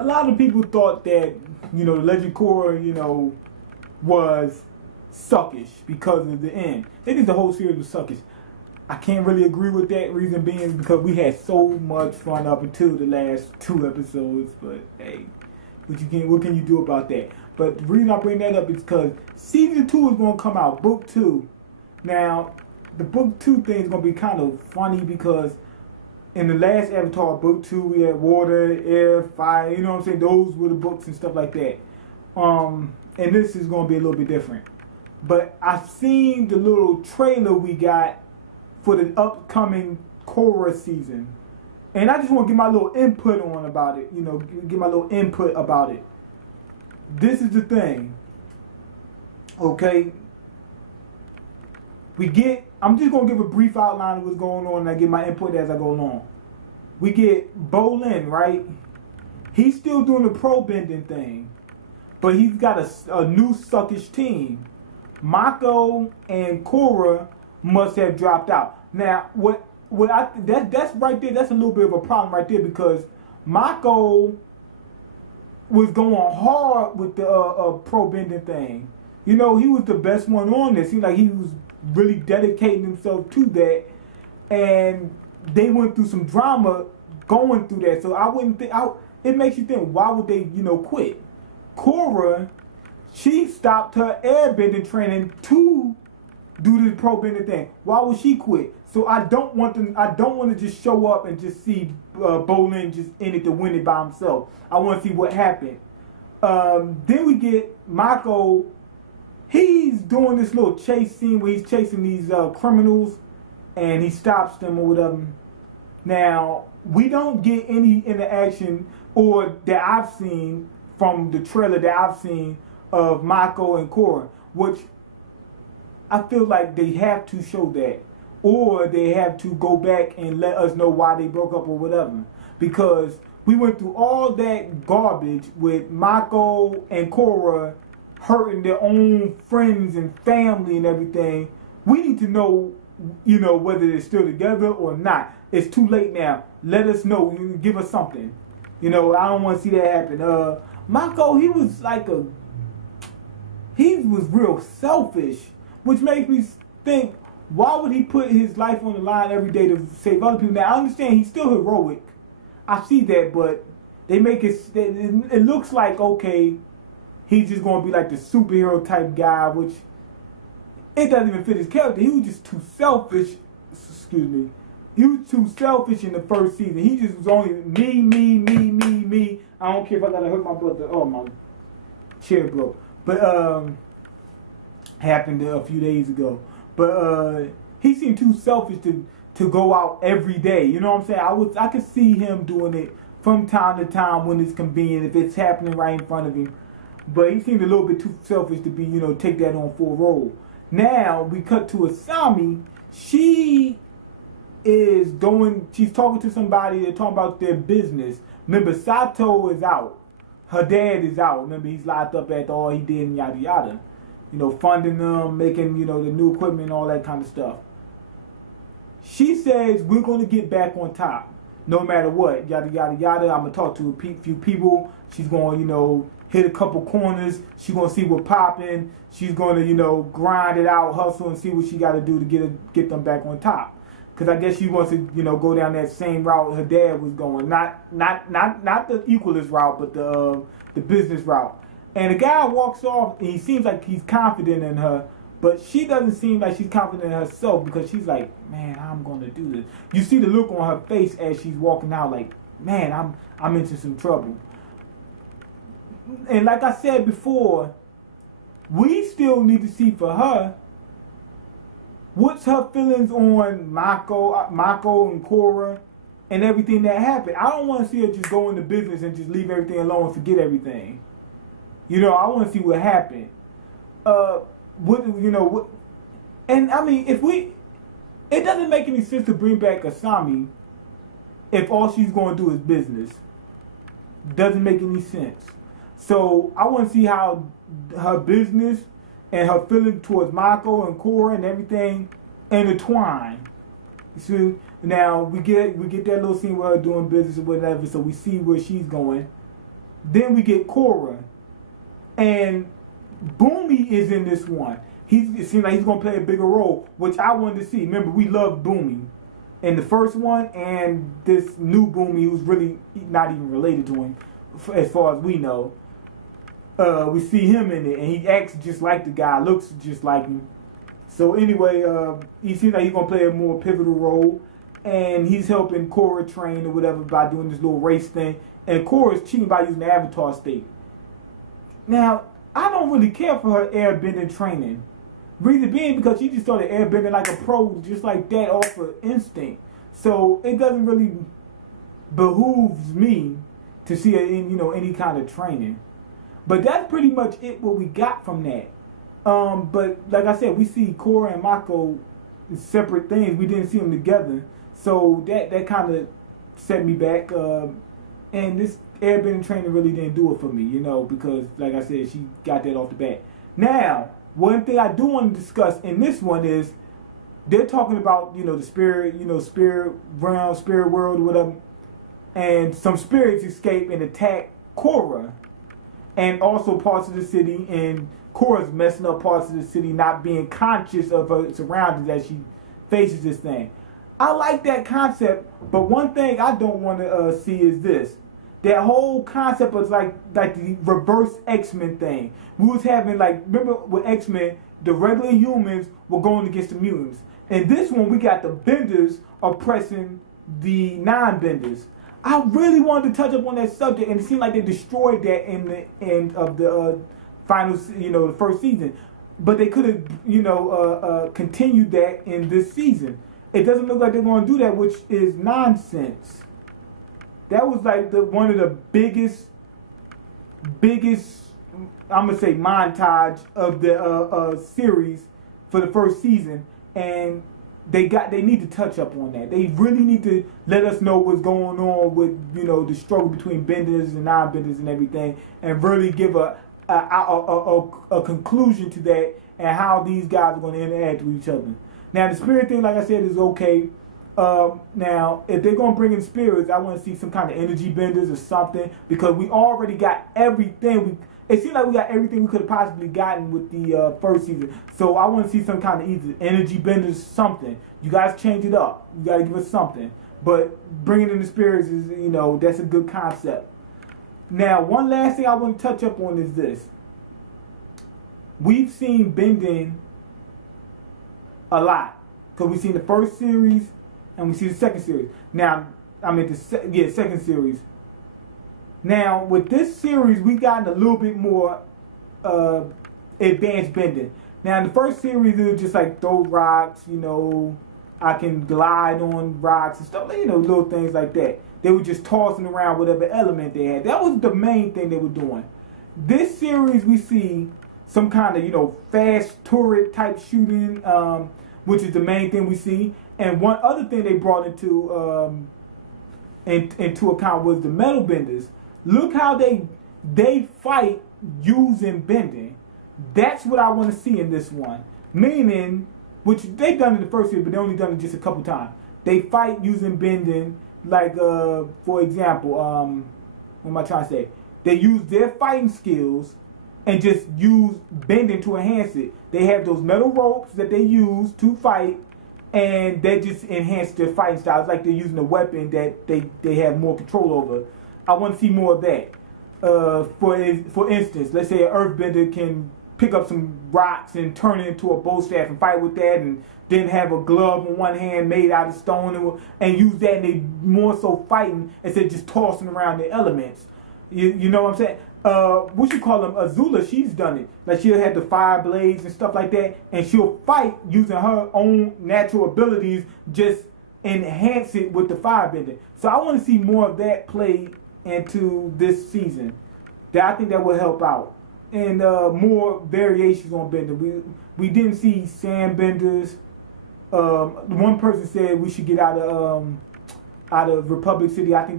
a lot of people thought that, you know, Legend Korra, you know, was suckish because of the end. They think the whole series was suckish. I can't really agree with that, reason being because we had so much fun up until the last 2 episodes, but hey, what can you do about that? But the reason I bring that up is because season 2 is going to come out, book 2. Now, the book 2 thing is going to be kind of funny because in the last Avatar, book 2, we had water, air, fire, you know what I'm saying? Those were the books and stuff like that. And this is going to be a little bit different. But I've seen the little trailer we got for the upcoming Korra season. And I just want to give my little input on about it. You know, give my little input about it. This is the thing. Okay? I'm just going to give a brief outline of what's going on and I give my input as I go along. We get Bolin, right? He's still doing the pro bending thing. But he's got a new suckish team. Mako and Korra must have dropped out. Now, that's right there. That's a little bit of a problem right there because Mako was going hard with the pro bending thing. You know, he was the best one on this. Seemed like he was really dedicating himself to that, and they went through some drama going through that. So I wouldn't think. It makes you think, why would they, you know, quit? Korra, she stopped her airbending training to do this pro bending thing. Why would she quit? So I don't want to just show up and just see Bolin just in it to win it by himself. I want to see what happened. Then we get Mako. He's doing this little chase scene where he's chasing these criminals, and he stops them or whatever. Now we don't get any interaction or that I've seen from the trailer that I've seen of Mako and Korra, which I feel like they have to show that, or they have to go back and let us know why they broke up or whatever. Because we went through all that garbage with Mako and Korra hurting their own friends and family and everything. We need to know, you know, whether they're still together or not. It's too late now. Let us know. Give us something. You know, I don't want to see that happen. Mako, he was real selfish, which makes me think, why would he put his life on the line every day to save other people? Now, I understand he's still heroic. I see that, but they make it looks like, okay, he's just going to be like the superhero type guy, which it doesn't even fit his character. He was just too selfish. Excuse me. He was too selfish in the first season. He just was only me. I don't care if I gotta hurt my brother. Oh, my chair broke. But happened a few days ago. But he seemed too selfish to go out every day. You know what I'm saying? I could see him doing it from time to time when it's convenient, if it's happening right in front of him. But he seemed a little bit too selfish to be, you know, take that on full role. Now we cut to Asami. She's talking to somebody. They're talking about their business. Remember, Sato is out. Her dad is out. Remember, he's locked up after all he did and yada yada. You know, funding them, making, you know, the new equipment and all that kind of stuff. She says, we're going to get back on top. No matter what. Yada yada yada. I'm going to talk to a few people. She's going to, you know, hit a couple corners. She's going to see what's popping. She's going to, you know, grind it out, hustle, and see what she got to do to get them back on top. Because I guess she wants to, you know, go down that same route her dad was going. Not the equalist route, but the business route. And the guy walks off, and he seems like he's confident in her, but she doesn't seem like she's confident in herself because she's like, man, I'm going to do this. You see the look on her face as she's walking out, like, man, I'm into some trouble. And like I said before, we still need to see for her, what's her feelings on Mako and Korra and everything that happened. I don't want to see her just go into business and just leave everything alone and forget everything. You know, I want to see what happened. And I mean, it doesn't make any sense to bring back Asami if all she's going to do is business. Doesn't make any sense. So I want to see how her business and her feeling towards Mako and Korra and everything intertwine. You see, now we get that little scene where her doing business or whatever, so we see where she's going. Then we get Korra. And Boomy is in this one. It seems like he's going to play a bigger role, which I wanted to see. Remember, we loved Boomy in the first one, and this new Boomy, who's really not even related to him, as far as we know. We see him in it, and he acts just like the guy, looks just like him. So anyway, he seems like he's going to play a more pivotal role, and he's helping Korra train or whatever by doing this little race thing. And Korra's cheating by using the Avatar state. Now, I don't really care for her airbending training. Reason being because she just started airbending like a pro, just like that, off of instinct. So it doesn't really behooves me to see her in, any kind of training. But that's pretty much it, what we got from that. But like I said, we see Korra and Mako separate things. We didn't see them together. So that kind of set me back. And this airbending training really didn't do it for me, because like I said, she got that off the bat. Now, one thing I do want to discuss in this one is they're talking about, the spirit, spirit realm, spirit world, whatever. And some spirits escape and attack Korra and also parts of the city. And Korra's messing up parts of the city, not being conscious of her surroundings as she faces this thing. I like that concept, but one thing I don't want to see is this. That whole concept was like the reverse X-Men thing. We was having remember with X-Men, the regular humans were going against the mutants. And this one, we got the benders oppressing the non-benders. I really wanted to touch up on that subject, and it seemed like they destroyed that in the end of the final, the first season. But they could have, continued that in this season. It doesn't look like they're going to do that, which is nonsense. That was like one of the biggest, I'm going to say, montage of the series for the first season. And they need to touch up on that. They really need to let us know what's going on with, the struggle between benders and non-benders and everything. And really give a conclusion to that and how these guys are going to interact with each other. Now, the spirit thing, like I said, is okay. Now, if they're going to bring in spirits, I want to see some kind of energy benders or something, because we already got everything. It seems like we got everything we could have possibly gotten with the first season. So I want to see some kind of either energy benders, something. You guys change it up. You got to give us something. But bringing in the spirits is, that's a good concept. Now, one last thing I want to touch up on is this. We've seen bending a lot, because we've seen the first series and we see the second series. Now, second series. Now, with this series, we gotten a little bit more advanced bending. Now, in the first series, it was just like throw rocks, I can glide on rocks and stuff, little things like that. They were just tossing around whatever element they had. That was the main thing they were doing. This series, we see some kind of, fast turret type shooting, which is the main thing we see. And one other thing they brought into account was the metal benders. Look how they fight using bending. That's what I want to see in this one. Meaning, which they've done in the first series, but they only done it just a couple times. They fight using bending, like for example, what am I trying to say? They use their fighting skills and just use bending to enhance it. They have those metal ropes that they use to fight, and they just enhance their fighting styles, like they're using a weapon that they have more control over. I want to see more of that. For instance, let's say an earthbender can pick up some rocks and turn it into a bow staff and fight with that, and then have a glove in one hand made out of stone and use that, and they more so fighting instead of just tossing around the elements. You know what I'm saying? What you call them? Azula, she's done it. Like she'll have the fire blades and stuff like that, and she'll fight using her own natural abilities, just enhance it with the firebending. So I want to see more of that played into this season. I think that will help out, and more variations on bending. We didn't see sand benders. One person said we should get out of Republic City. I think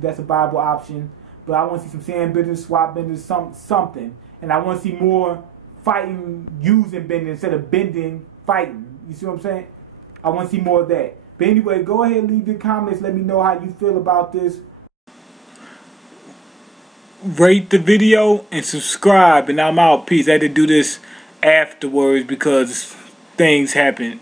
that's a viable option. But I want to see some sand benders, swap benders, something. And I want to see more fighting using bending instead of bending fighting. You see what I'm saying? I want to see more of that. But anyway, go ahead, and leave your comments. Let me know how you feel about this. rate the video and subscribe, and I'm out. Peace. I had to do this afterwards because things happen.